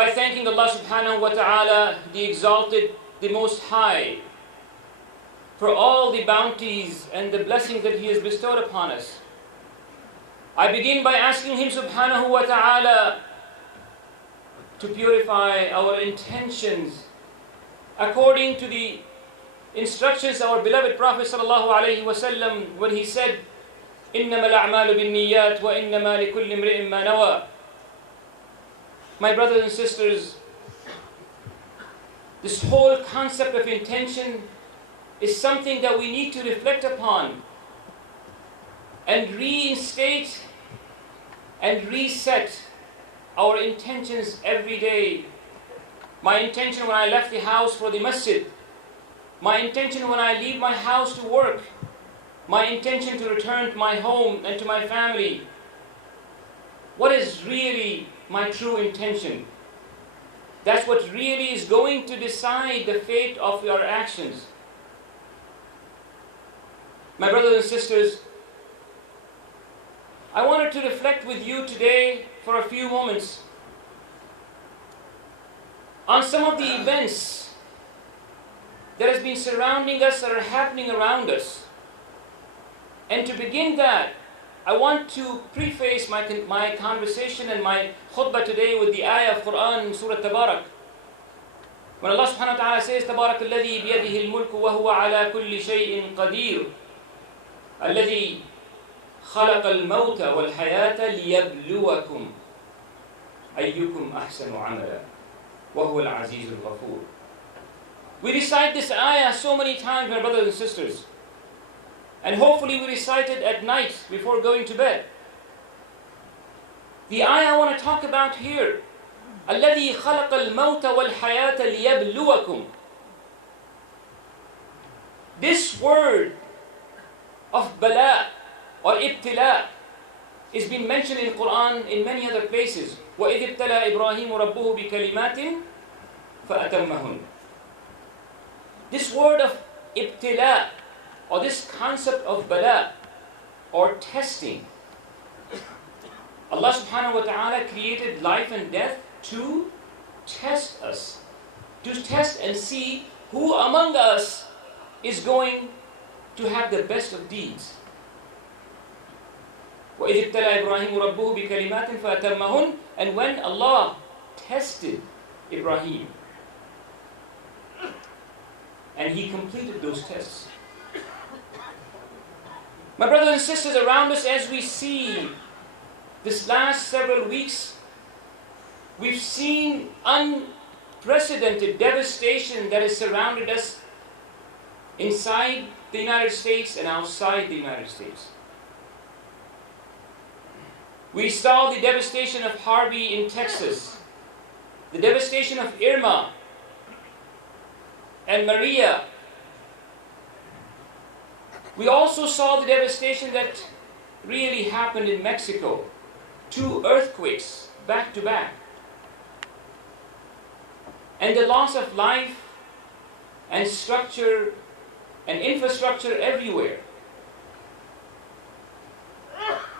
by thanking Allah subhanahu wa ta'ala, the exalted, the most high, for all the bounties and the blessings that He has bestowed upon us. I begin by asking Him subhanahu wa ta'ala to purify our intentions according to the instructions of our beloved Prophet sallallahu alaihi wasallam when he said, إِنَّمَا الْأَعْمَالُ بِالنِّيَّاتِ وَإِنَّمَا لِكُلِّ امْرِئٍ مَّا نَوَى. My brothers and sisters, this whole concept of intention is something that we need to reflect upon and reinstate and reset our intentions every day. My intention when I left the house for the masjid, my intention when I leave my house to work, my intention to return to my home and to my family. What is really my true intention? That's what really is going to decide the fate of your actions. My brothers and sisters, I wanted to reflect with you today for a few moments on some of the events that has been surrounding us, that are happening around us. And to begin that, I want to preface my conversation and my khutbah today with the ayah of Quran in Surah Tabarak. When Allah subhanahu wa ta'ala says, تَبَارَكَ الَّذِي بِيَدِهِ الْمُلْكُ وَهُوَ عَلَى كُلِّ شَيْءٍ قَدِيرٌ الَّذِي خَلَقَ الْمَوْتَ وَالْحَيَاةَ لِيَبْلُوَكُمْ أَيُّكُمْ أَحْسَنُ عَمَلًا وَهُوَ الْعَزِيزُ الْغَفُورُ. We recite this ayah so many times, my brothers and sisters. And hopefully we recite it at night before going to bed. The ayah I want to talk about here, الَّذِي خَلَقَ الْمَوْتَ وَالْحَيَاةَ لِيَبْلُوَكُمْ. This word of bala or ibtila is being mentioned in Quran in many other places. وَإِذِ ابْتَلَى إِبْرَاهِيمُ رَبُّهُ بِكَلِمَاتٍ فَأَتَمَّهُنْ. This word of ibtila, or this concept of bala, or testing. Allah subhanahu wa ta'ala created life and death to test us. To test and see who among us is going to have the best of deeds. وَإِذِ ابْتَلَى إِبْرَاهِيمُ رَبُّهُ بِكَلِمَاتٍ فَأَتَمَّهُنْ. And when Allah tested Ibrahim, and he completed those tests. My brothers and sisters, around us, as we see this last several weeks, we've seen unprecedented devastation that has surrounded us inside the United States and outside the United States. We saw the devastation of Harvey in Texas, the devastation of Irma and Maria. We also saw the devastation that really happened in Mexico. 2 earthquakes back to back. And the loss of life and structure and infrastructure everywhere.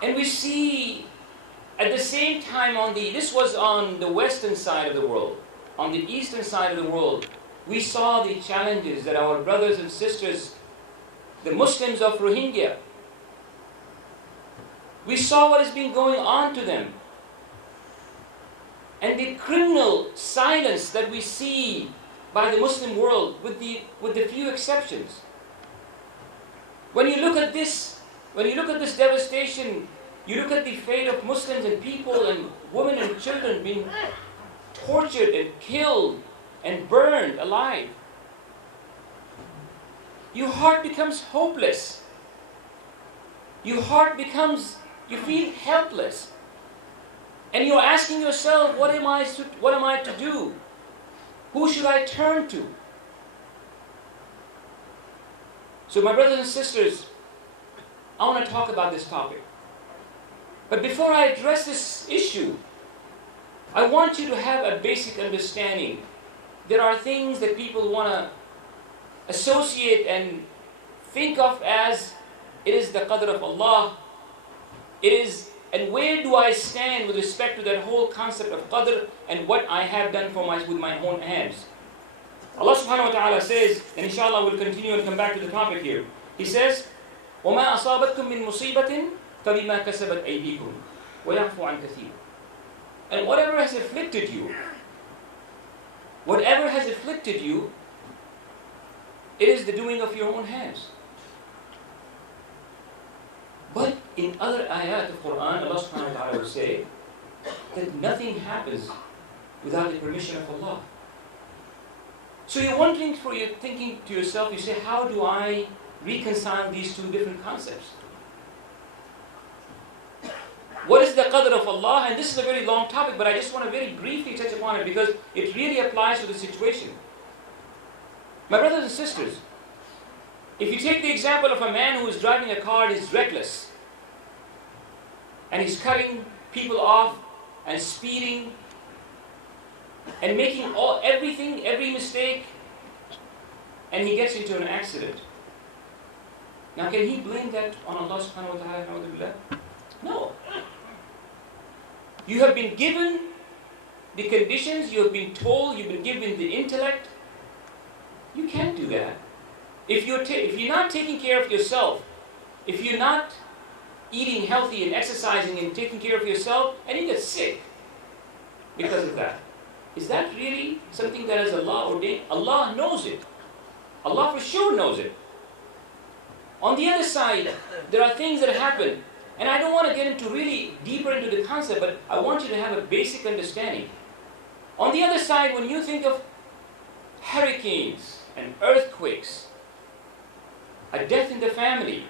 And we see at the same time this was on the western side of the world. On the eastern side of the world, we saw the challenges that our brothers and sisters, the Muslims of Rohingya, we saw what has been going on to them. And the criminal silence that we see by the Muslim world, with the few exceptions. When you look at this devastation, you look at the fate of Muslims and people and women and children being tortured and killed and burned alive. Your heart becomes hopeless. You feel helpless. And you're asking yourself, what am I to do? Who should I turn to? So my brothers and sisters, I want to talk about this topic. But before I address this issue, I want you to have a basic understanding. There are things that people want to associate and think of as it is the qadr of Allah, it is And where do I stand with respect to that whole concept of qadr and what I have done with my own hands? Allah subhanahu wa ta'ala says, and inshallah we'll continue and come back to the topic here. He says, وَمَا أَصَابَتْكُم مِّن مُصِيبَةٍ فَبِمَا كَسَبَتْ أَيْدِيكُمْ وَيَعْفُو عَنْ كَثِيرٍ. And whatever has afflicted you, it is the doing of your own hands. But in other ayat of Quran, Allah subhanahu wa ta'ala will say that nothing happens without the permission of Allah. So you're thinking to yourself, you say, how do I reconcile these two different concepts? What is the qadr of Allah? And this is a very long topic, but I just want to very briefly touch upon it because it really applies to the situation. My brothers and sisters, if you take the example of a man who is driving a car and is reckless, and he's cutting people off and speeding and making every mistake, and he gets into an accident. Now can he blame that on Allah subhanahu wa ta'ala? No. You have been given the conditions, you have been told, you've been given the intellect. You can't do that. If you're not taking care of yourself, if you're not eating healthy and exercising and taking care of yourself, and you get sick because of that, is that really something that is Allah ordained? Allah knows it. Allah for sure knows it. On the other side, there are things that happen, and I don't want to get into really deeper into the concept, but I want you to have a basic understanding. On the other side, when you think of hurricanes and earthquakes, a death in the family,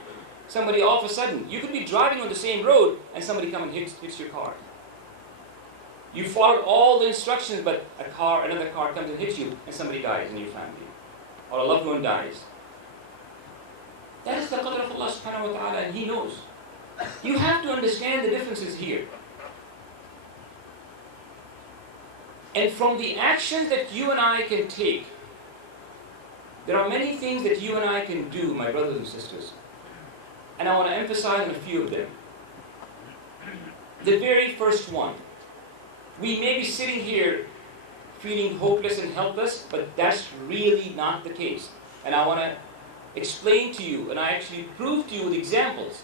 somebody all of a sudden, you could be driving on the same road and somebody comes and hits your car. You followed all the instructions, but another car comes and hits you and somebody dies in your family. Or a loved one dies. That is the qadr of Allah subhanahu wa ta'ala, and He knows. You have to understand the differences here. And from the actions that you and I can take, there are many things that you and I can do, my brothers and sisters. And I want to emphasize on a few of them. The very first one. We may be sitting here feeling hopeless and helpless, but that's really not the case. And I want to explain to you, and I actually prove to you with examples.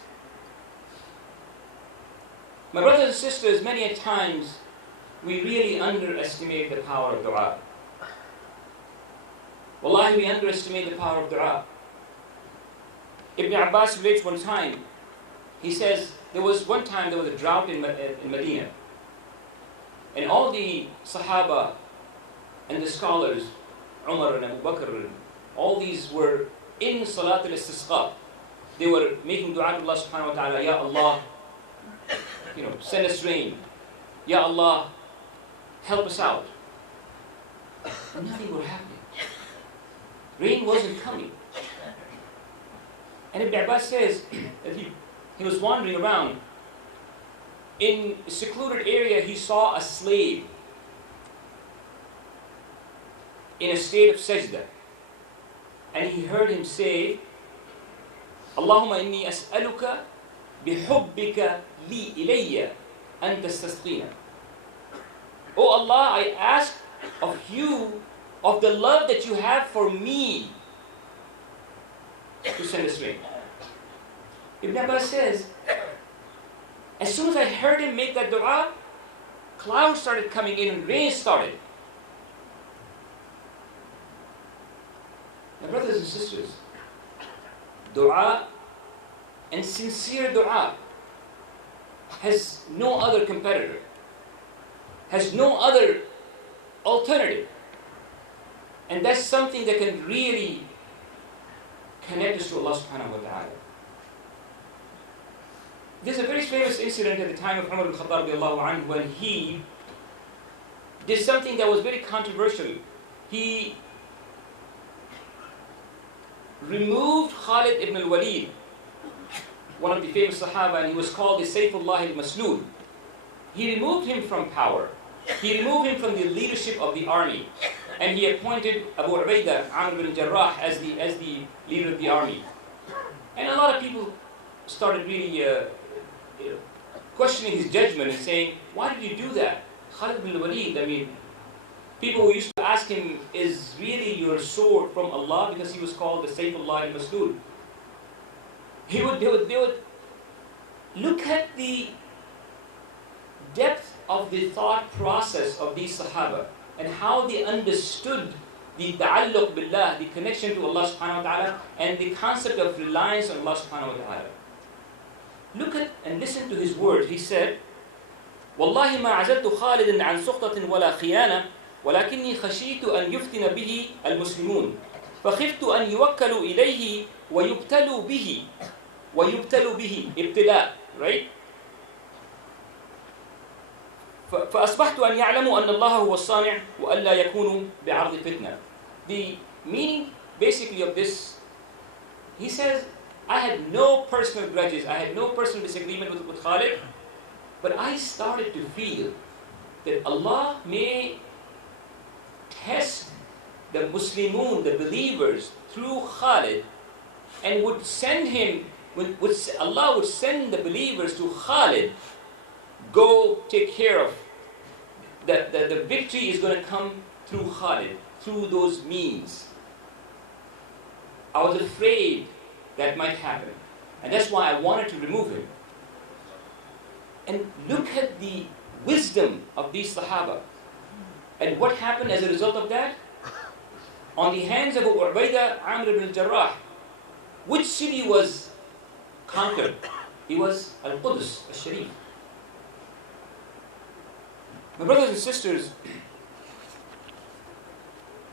My brothers and sisters, many a times, we really underestimate the power of dua. Wallahi, we underestimate the power of dua. Ibn Abbas relates one time, he says, there was a drought in Medina. And all the Sahaba and the scholars, Umar and Abu Bakr, all these were in Salat al-Istisqa. They were making dua to Allah subhanahu wa ta'ala, Ya Allah, send us rain. Ya Allah, help us out. And nothing was happening. Rain wasn't coming. And Ibn Abbas says that he was wandering around. In a secluded area, he saw a slave in a state of sajda. And he heard him say, Allahumma inni as'aluka bihubbika li ilayya an tastasqina. Oh Allah, I ask of you, of the love that you have for me, to send us rain. Ibn Abbas says, as soon as I heard him make that dua, clouds started coming in and rain started. My brothers and sisters, dua and sincere dua has no other competitor, has no other alternative. And that's something that can really connect us to Allah subhanahu wa ta'ala. There's a very famous incident at the time of Umar ibn Khattab radiallahu anhu when he did something that was very controversial. He removed Khalid ibn al-Walid, one of the famous Sahaba, and he was called the Sayfullah al-Maslul. He removed him from power. He removed him from the leadership of the army. And he appointed Abu Ubaidah, Amr ibn Jarrah, as the leader of the army. And a lot of people started really questioning his judgment and saying, why did you do that? Khalid bin Walid, I mean, people who used to ask him, is really your sword from Allah? Because he was called the Saifullah al-Maslul. They would look at the depth of the thought process of these Sahaba and how they understood the ta'alluq billah, the connection to Allah subhanahu wa ta'ala, and the concept of reliance on Allah subhanahu wa ta'ala. Look at and listen to his words. He said, والله ما عزلت خالدا عن سخطة ولا خيانة ولكني خشيت أن يفتن به المسلمون فخفت أن يوكلوا إليه ويبتلوا به ابتلاء, right? فأصبحت أن يعلموا أن الله هو الصانع وألا يكونوا بعرض فتنة. The meaning basically of this, he says, I had no personal grudges, I had no personal disagreement with Khalid, but I started to feel that Allah may test the Muslimun, the believers, through Khalid, and would send him, Allah would send the believers to Khalid, go take care of. The victory is going to come through Khalid, through those means. I was afraid that might happen. And that's why I wanted to remove him. And look at the wisdom of these Sahaba. And what happened as a result of that? On the hands of Abu Ubaidah, Amr ibn al-Jarrah, which city was conquered? It was Al-Quds, Al-Sharif. My brothers and sisters,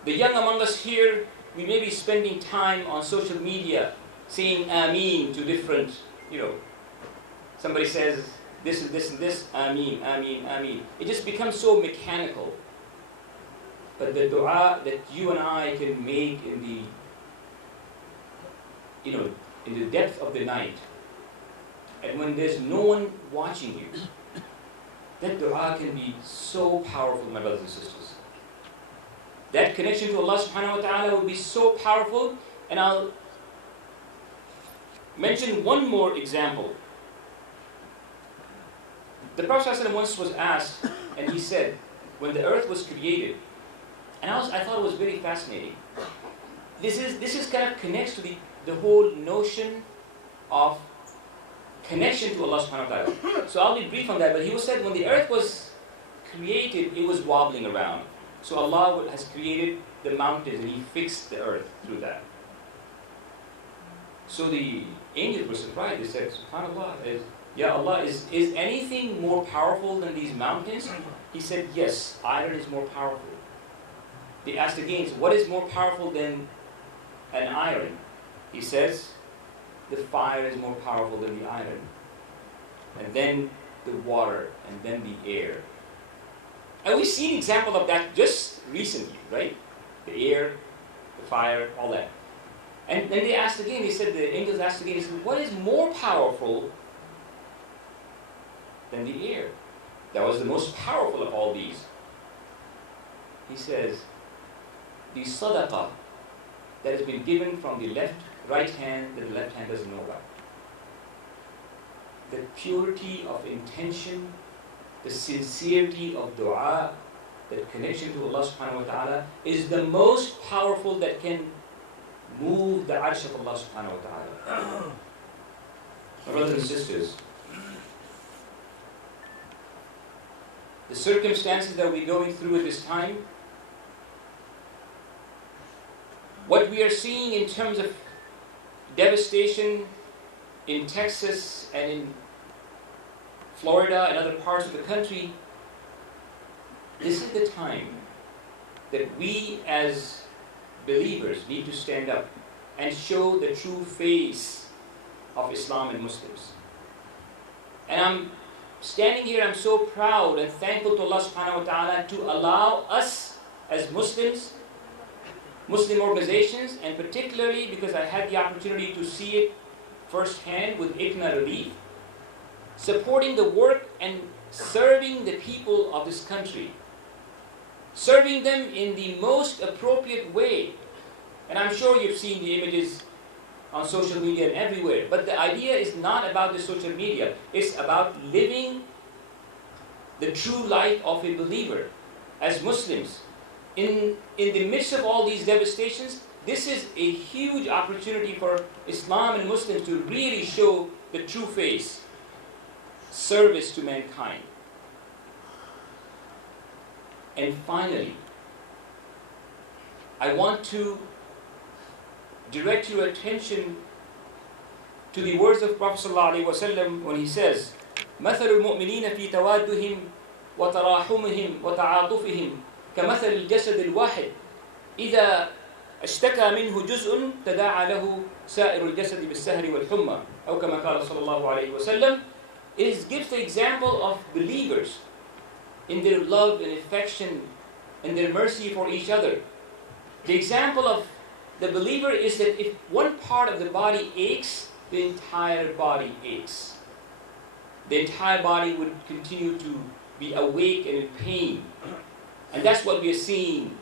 the young among us here, we may be spending time on social media saying Ameen to different, somebody says this and this and this, Ameen, Ameen, Ameen. It just becomes so mechanical. But the dua that you and I can make in the depth of the night, and when there's no one watching you, that dua can be so powerful, my brothers and sisters. That connection to Allah subhanahu wa ta'ala will be so powerful. And I'll mention one more example. The Prophet ﷺ once was asked, and he said, when the earth was created, and I thought it was very fascinating. This is kind of connects to the whole notion of connection to Allah subhanahu wa ta'ala. So I'll be brief on that, but he said when the earth was created, it was wobbling around. So Allah has created the mountains and He fixed the earth through that. So the angels were surprised. They said, SubhanAllah, Ya Allah, is anything more powerful than these mountains? He said, yes, iron is more powerful. They asked again, so what is more powerful than an iron? He says, the fire is more powerful than the iron. And then the water, and then the air. And we've seen example of that just recently, right? The air, the fire, all that. And then they asked again, the angels asked again, they said, what is more powerful than the air? That was the most powerful of all these. He says, the sadaqah that has been given from the right hand that the left hand doesn't know about. The purity of intention, the sincerity of dua, that connection to Allah subhanahu wa ta'ala is the most powerful that can move the arsh of Allah subhanahu wa ta'ala. My brothers and sisters, the circumstances that we're going through at this time, what we are seeing in terms of devastation in Texas and in Florida and other parts of the country, this is the time that we as believers need to stand up and show the true face of Islam and Muslims. And I'm standing here, I'm so proud and thankful to Allah subhanahu wa ta'ala to allow us as Muslims, Muslim organizations, and particularly because I had the opportunity to see it firsthand with ICNA Relief, supporting the work and serving the people of this country, serving them in the most appropriate way. And I'm sure you've seen the images on social media and everywhere. But the idea is not about the social media. It's about living the true life of a believer as Muslims. In the midst of all these devastations, this is a huge opportunity for Islam and Muslims to really show the true face, service to mankind. And finally, I want to direct your attention to the words of Prophet ﷺ when he says, مثل المؤمنين في توادهم وتراحمهم وتعاطفهم كمثل الجسد الواحد إذا اشتكى منه جزء تداعى له سائر الجسد بالسهر والحمى أو كما قال صلى الله عليه وسلم. It gives the example of believers in their love and affection and their mercy for each other. The example of the believer is that if one part of the body aches, the entire body aches. The entire body would continue to be awake and in pain. And that's what we are seeing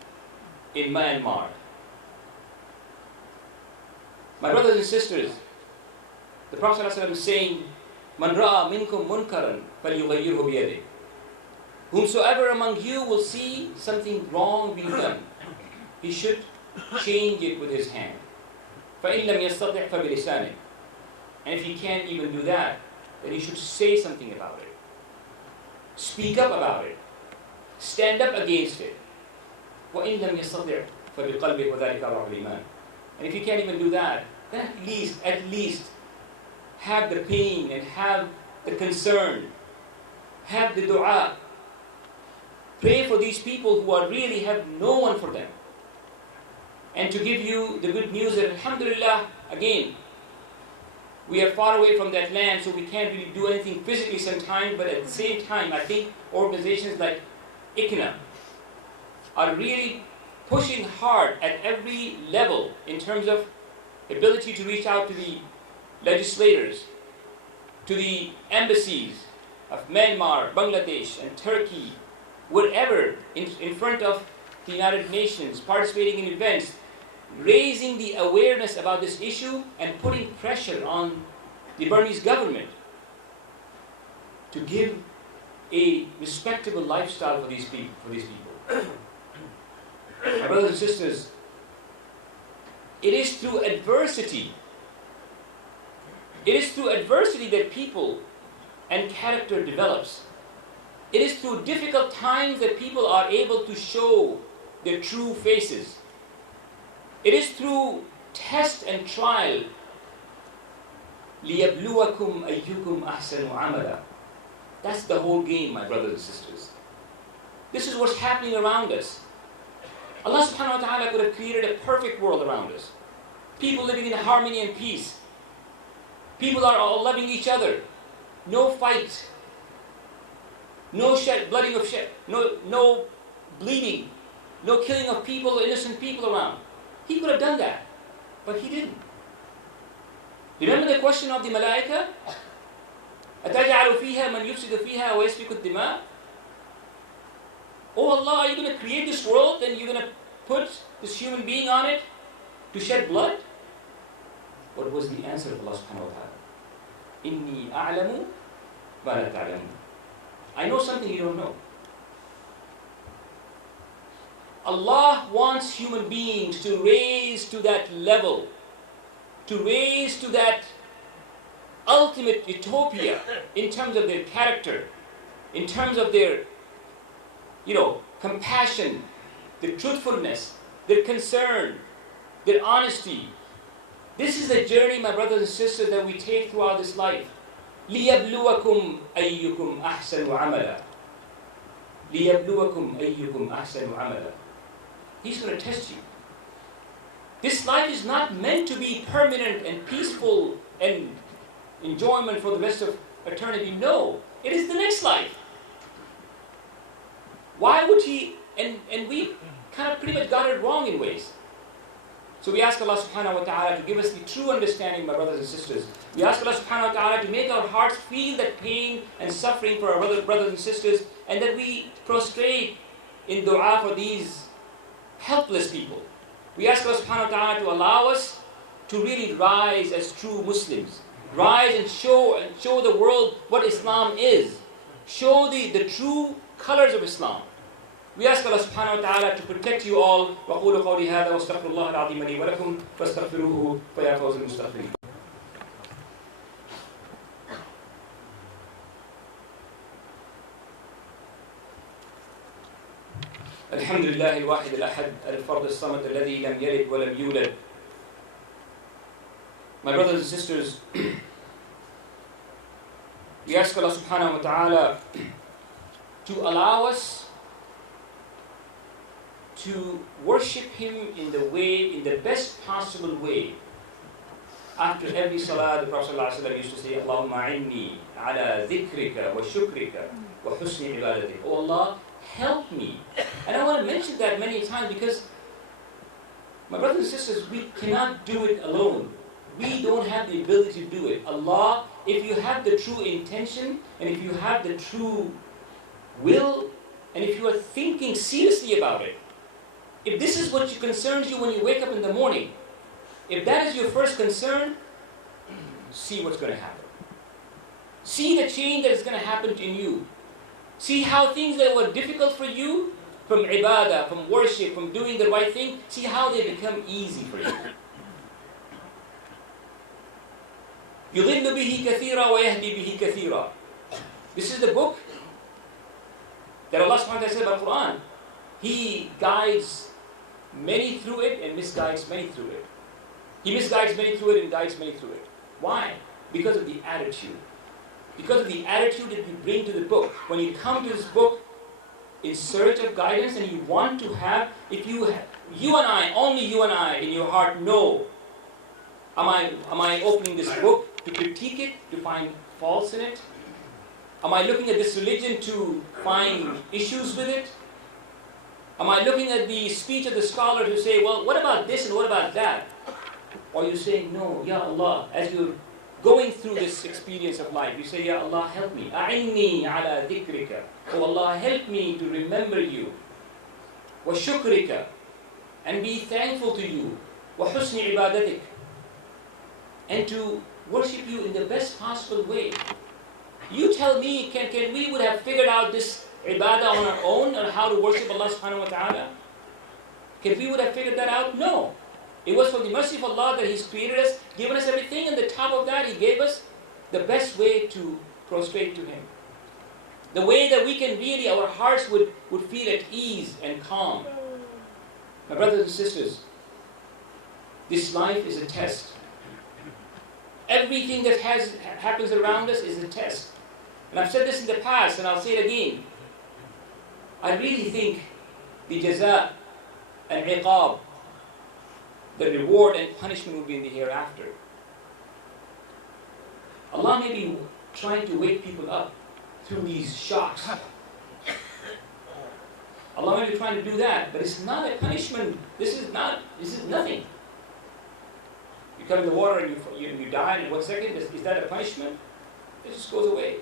in Myanmar. My brothers and sisters, the Prophet ﷺ is saying, "Man ra'a minkum munkaran falyughayyirhu biyadihi." Whomsoever among you will see something wrong being done, he should change it with his hand. فَإِن لَمْ يَسْتَطِعْ فَبِلِسَانِهِ. And if he can't even do that, then he should say something about it. Speak up about it. Stand up against it. وَإِن لَمْ يَسْتَطِعْ فَبِقَلْبِهِ وَذَلِكَ أَضْعَفُ الْإِيمَانِ. And if you can't even do that, then at least have the pain and have the concern. Have the dua. Pray for these people who are really have no one for them. And to give you the good news that alhamdulillah, again, we are far away from that land, so we can't really do anything physically sometimes, but at the same time, I think organizations like ICNA are really pushing hard at every level in terms of ability to reach out to the legislators, to the embassies of Myanmar, Bangladesh, and Turkey, wherever, in front of the United Nations, participating in events, raising the awareness about this issue and putting pressure on the Burmese government to give a respectable lifestyle for these people. My brothers and sisters, it is through adversity. It is through adversity that people and character develops. It is through difficult times that people are able to show their true faces. It is through test and trial. لِيَبْلُوَكُمْ أَيُّكُمْ أَحْسَنُ عَمَلًا. That's the whole game, my brothers and sisters. This is what's happening around us. Allah subhanahu wa ta'ala could have created a perfect world around us. People living in harmony and peace. People are all loving each other. No fight. No blooding of no bleeding. No killing of people, innocent people around. He could have done that, but he didn't. Remember the question of the Malaika? أَتَجْعَلُ فِيهَا مَنْ يُفْسِدُ فِيهَا وَيَسْفِكُ الدِّمَاءِ. Oh Allah, are you going to create this world and you're going to put this human being on it to shed blood? What was the answer of Allah subhanahu wa ta'ala? إِنِّي أَعْلَمُ مَا لَا تَعْلَمُونَ. I know something you don't know. Allah wants human beings to raise to that level, to raise to that ultimate utopia in terms of their character, in terms of their, compassion, their truthfulness, their concern, their honesty. This is the journey, my brothers and sisters, that we take throughout this life. لِيَبْلُوَكُمْ أَيُّكُمْ أَحْسَنُ عَمَلًا. لِيَبْلُوَكُمْ أَيُّكُمْ أَحْسَنُ عَمَلًا. He's going to test you. This life is not meant to be permanent and peaceful and enjoyment for the rest of eternity. No, it is the next life. Why would he? And we kind of pretty much got it wrong in ways. So we ask Allah subhanahu wa ta'ala to give us the true understanding, my brothers and sisters. We ask Allah subhanahu wa ta'ala to make our hearts feel that pain and suffering for our brothers and sisters, and that we prostrate in dua for these helpless people. We ask Allah subhanahu wa ta'ala to allow us to really rise as true Muslims. Rise and show the world what Islam is. Show the true colors of Islam. We ask Allah subhanahu wa ta'ala to protect you all. وَقُولُوا قَوْلِي هَذَا وَاسْتَغْفِرُ اللَّهَ الْعَظِيمَ لِي وَلَكُمْ فَاسْتَغْفِرُوهُ فَيَا فَوْزَ الْمُسْتَغْفِرِينَ. الحمد لله الواحد الأحد الفرد الصمد الذي لم يلد ولم يولد. My brothers and sisters, we ask Allah subhanahu wa ta'ala to allow us to worship Him in the best possible way. After every salah, the Prophet ﷺ used to say, Allahumma inni ala dhikrika wa shukrika wa husni ibadatik. Oh Allah, help me. And I want to mention that many times because, my brothers and sisters, we cannot do it alone. We don't have the ability to do it. Allah, if you have the true intention, and if you have the true will, and if you are thinking seriously about it, if this is what concerns you when you wake up in the morning, if that is your first concern, see what's going to happen. See the change that is going to happen in you. See how things that were difficult for you, from ibadah, from worship, from doing the right thing, see how they become easy for you. يُضِلُّ بِهِ كَثِيرًا وَيَهْدِي بِهِ كَثِيرًا. This is the book that Allah subhanahu wa ta'ala said about Quran. He guides many through it and misguides many through it. He misguides many through it and guides many through it. Why? Because of the attitude. Because of the attitude that we bring to the book. When you come to this book in search of guidance and you want to have, you and I, only you and I in your heart know, am I opening this book to critique it, to find faults in it? Am I looking at this religion to find issues with it? Am I looking at the speech of the scholar to say, well, what about this and what about that? Or you say, no, Ya Allah, as you're going through this experience of life, you say, Ya Allah, help me. A'inni ala dhikrika. Oh Allah, help me to remember you. Wa shukrika. And be thankful to you. Wa husni ibadatik. And to worship you in the best possible way. You tell me, can we would have figured out this ibadah on our own, on how to worship Allah subhanahu wa ta'ala? Can we would have figured that out? No. It was for the mercy of Allah that He's created us, given us everything, and the top of that He gave us the best way to prostrate to Him. The way that we can really, our hearts would feel at ease and calm. My brothers and sisters, this life is a test. Everything that happens around us is a test. And I've said this in the past, and I'll say it again. I really think the jaza and iqab, the reward and punishment will be in the hereafter. Allah may be trying to wake people up through these shocks. Allah may be trying to do that, but it's not a punishment. This is nothing. You come in the water and you die in 1 second. Is that a punishment? It just goes away.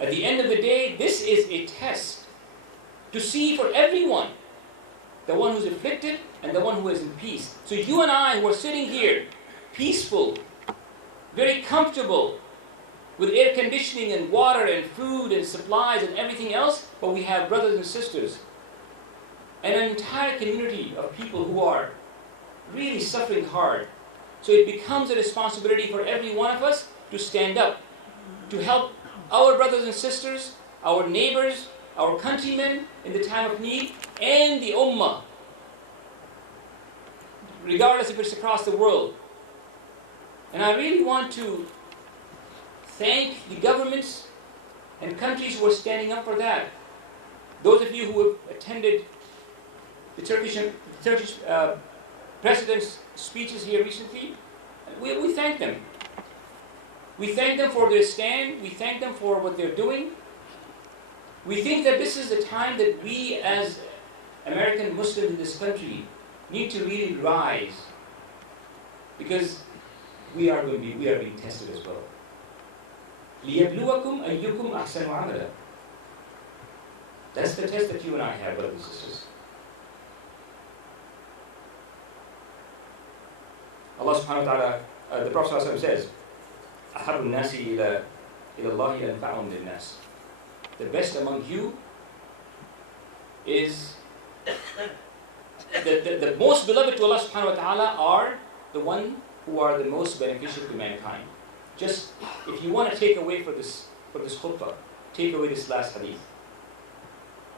At the end of the day, this is a test to see for everyone, the one who's afflicted and the one who is in peace. So you and I who are sitting here, peaceful, very comfortable, with air conditioning and water and food and supplies and everything else, but we have brothers and sisters and an entire community of people who are really suffering hard. So it becomes a responsibility for every one of us to stand up, to help our brothers and sisters, our neighbors, our countrymen in the time of need, and the ummah, regardless if it's across the world. And I really want to thank the governments and countries who are standing up for that. Those of you who have attended the Turkish president's speeches here recently, we thank them. We thank them for their stand. We thank them for what they're doing. We think that this is the time that we as American Muslims in this country need to really rise, because we are being tested as well. لِيَبْلُوَكُمْ أَيُّكُمْ أَحْسَنُ عَمَلًا. That's the test that you and I have, brothers and sisters. Allah subhanahu wa ta'ala, the Prophet ﷺ says, أحب الناس إلى الله أنفعهم للناس. The best among you is the most beloved to Allah subhanahu wa ta'ala are the one who are the most beneficial to mankind. Just if you want to take away for this khutbah, take away this last hadith.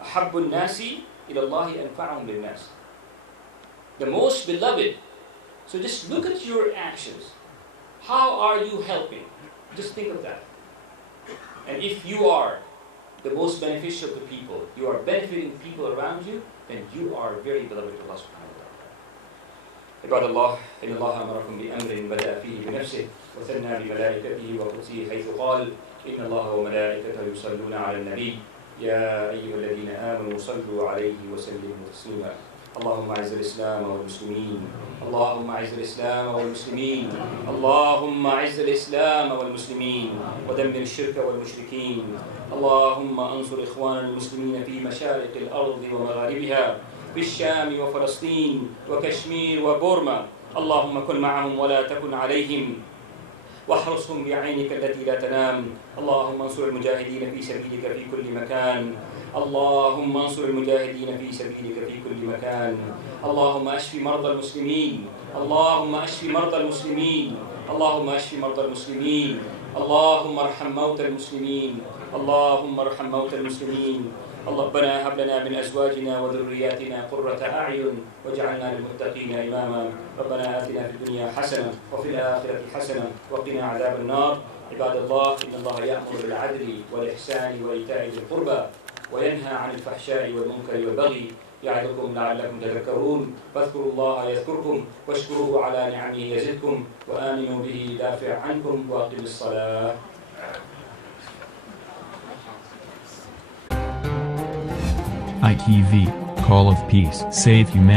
أحب الناس إلى الله أنفعهم للناس. The most beloved. So just look at your actions. How are you helping? Just think of that. And if you are the most beneficial to people, you are benefiting people around you, then you are very beloved to Allah subhanahu wa ta'ala. عباد الله إن الله أمركم بأمر بدأ فيه بنفسه وثنى بملائكته وقدسه حيث قال إن الله وملائكته يصلون على النبي يا أيها الذين آمنوا صلوا عليه وسلموا تسليما. اللهم أعز الإسلام والمسلمين. اللهم أعز الإسلام والمسلمين. اللهم أعز الإسلام والمسلمين ودمر الشرك والمشركين. اللهم انصر إخواننا المسلمين في مشارق الأرض ومغاربها، في الشام وفلسطين وكشمير وبورما. اللهم كن معهم ولا تكن عليهم، واحرسهم بعينك التي لا تنام. اللهم انصر المجاهدين في سبيلك في كل مكان. اللهم انصر المجاهدين في سبيلك في كل مكان. اللهم اشف مرضى المسلمين. اللهم اشف مرضى المسلمين. اللهم اشف مرضى المسلمين. اللهم ارحم موتى المسلمين. اللهم ارحم موتى المسلمين. ربنا هب لنا من ازواجنا وذرياتنا قرة اعين واجعلنا للمتقين اماما. ربنا اتنا في الدنيا حسنة وفي الاخرة حسنة وقنا عذاب النار. عباد الله ان الله يأمر بالعدل والاحسان وايتاء ذي القربى وينهى عن الفحشاء والمنكر والبغي يعظكم لعلكم تذكرون. فاذكروا الله يذكركم واشكروه على نعمه يزدكم وآمنوا به يدافع عنكم وأقيموا الصلاة. ITV, Call of Peace, Save Humanity.